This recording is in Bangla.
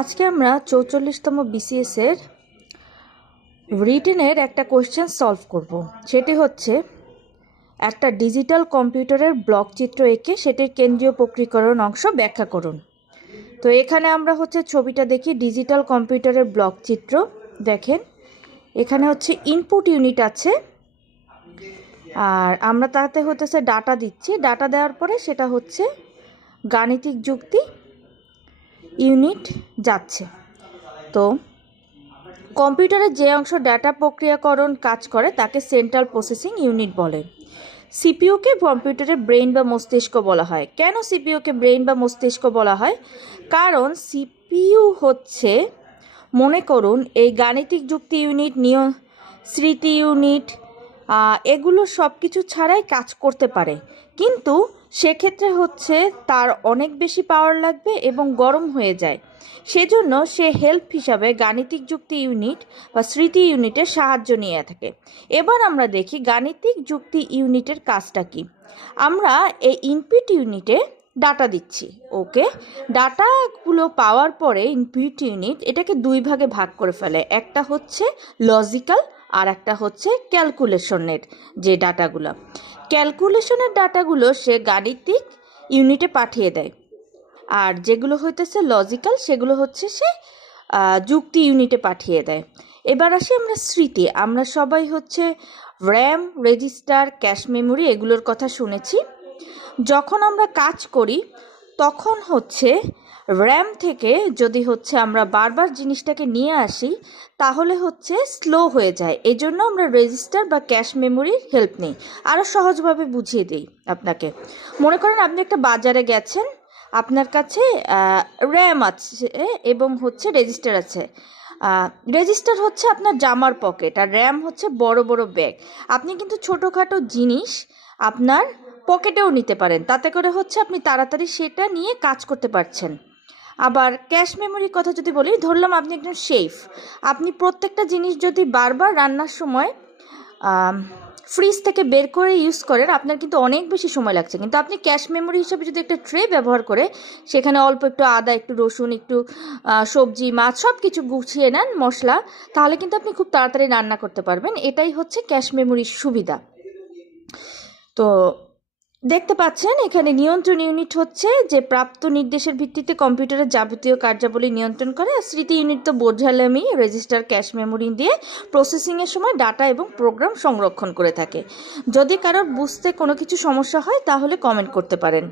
আজকে আমরা 44তম বিসিএস এর রিটেনের একটা কোয়েশ্চেন সলভ করব। সেটি হচ্ছে একটা ডিজিটাল কম্পিউটারের ব্লক চিত্র এঁকে সেটির কেন্দ্রীয় প্রক্রিয়াকরণ অংশ ব্যাখ্যা করুন। তো এখানে আমরা হচ্ছে ছবিটা দেখি, ডিজিটাল কম্পিউটারের ব্লক চিত্র। দেখেন এখানে হচ্ছে ইনপুট ইউনিট আছে, আর আমরা তাতে হতেছে ডাটা দিচ্ছি। ডাটা দেওয়ার পরে সেটা হচ্ছে গাণিতিক যুক্তি ইউনিট যাচ্ছে। তো কম্পিউটারের যে অংশ ডাটা প্রক্রিয়াকরণ কাজ করে তাকে সেন্ট্রাল প্রসেসিং ইউনিট বলে। সিপিইউকে কম্পিউটারের ব্রেইন বা মস্তিষ্ক বলা হয়। কেন সিপিইউকে ব্রেইন বা মস্তিষ্ক বলা হয়? কারণ সিপিইউ হচ্ছে, মনে করুন এই গাণিতিক যুক্তি ইউনিট, স্মৃতি ইউনিট, এগুলো সব কিছু ছাড়াই কাজ করতে পারে, কিন্তু সেক্ষেত্রে হচ্ছে তার অনেক বেশি পাওয়ার লাগবে এবং গরম হয়ে যায়। সেজন্য সে হেল্প হিসাবে গাণিতিক যুক্তি ইউনিট বা স্মৃতি ইউনিটের সাহায্য নিয়ে থাকে। এবার আমরা দেখি গাণিতিক যুক্তি ইউনিটের কাজটা কি। আমরা এই ইনপুট ইউনিটে ডাটা দিচ্ছি। ওকে, ডাটাগুলো পাওয়ার পরে ইনপুট ইউনিট এটাকে দুই ভাগে ভাগ করে ফেলে। একটা হচ্ছে লজিক্যাল আর একটা হচ্ছে ক্যালকুলেশনের যে ডাটাগুলো। ক্যালকুলেশনের ডাটাগুলো সে গাণিতিক ইউনিটে পাঠিয়ে দেয়, আর যেগুলো হইতেছে লজিক্যাল সেগুলো হচ্ছে সে যুক্তি ইউনিটে পাঠিয়ে দেয়। এবার আসি আমরা স্মৃতি। আমরা সবাই হচ্ছে র্যাম, রেজিস্টার, ক্যাশ মেমোরি এগুলোর কথা শুনেছি। যখন আমরা কাজ করি তখন হচ্ছে র্যাম থেকে যদি হচ্ছে আমরা বারবার জিনিসটাকে নিয়ে আসি তাহলে হচ্ছে স্লো হয়ে যায়। এই জন্য আমরা রেজিস্টার বা ক্যাশ মেমোরির হেল্প নিই। আরও সহজভাবে বুঝিয়ে দিই আপনাকে। মনে করেন আপনি একটা বাজারে গেছেন, আপনার কাছে র্যাম আছে এবং হচ্ছে রেজিস্টার আছে। রেজিস্টার হচ্ছে আপনার জামার পকেট, আর র্যাম হচ্ছে বড় বড় ব্যাগ। আপনি কিন্তু ছোটোখাটো জিনিস আপনার পকেটেও নিতে পারেন, তাতে করে হচ্ছে আপনি তাড়াতাড়ি সেটা নিয়ে কাজ করতে পারছেন। আবার ক্যাশ মেমোরির কথা যদি বলি, ধরলাম আপনি একজন শেফ, আপনি প্রত্যেকটা জিনিস যদি বারবার রান্নার সময় ফ্রিজ থেকে বের করে ইউজ করেন আপনার কিন্তু অনেক বেশি সময় লাগছে। কিন্তু আপনি ক্যাশ মেমোরি হিসাবে যদি একটা ট্রে ব্যবহার করে সেখানে অল্প একটু আদা, একটু রসুন, একটু সবজি, মাছ সব কিছু গুছিয়ে নেন, মশলা, তাহলে কিন্তু আপনি খুব তাড়াতাড়ি রান্না করতে পারবেন। এটাই হচ্ছে ক্যাশ মেমোরির সুবিধা। তো দেখতে পাচ্ছেন এখানে নিয়ন্ত্রণ ইউনিট হচ্ছে যে প্রাপ্ত নির্দেশের ভিত্তিতে কম্পিউটারের যাবতীয় কার্যাবলী নিয়ন্ত্রণ করে। আর স্মৃতি ইউনিট তো বোঝালামই, রেজিস্টার, ক্যাশ মেমোরি দিয়ে প্রসেসিংয়ের সময় ডাটা এবং প্রোগ্রাম সংরক্ষণ করে থাকে। যদি কারোর বুঝতে কোনো কিছু সমস্যা হয় তাহলে কমেন্ট করতে পারেন।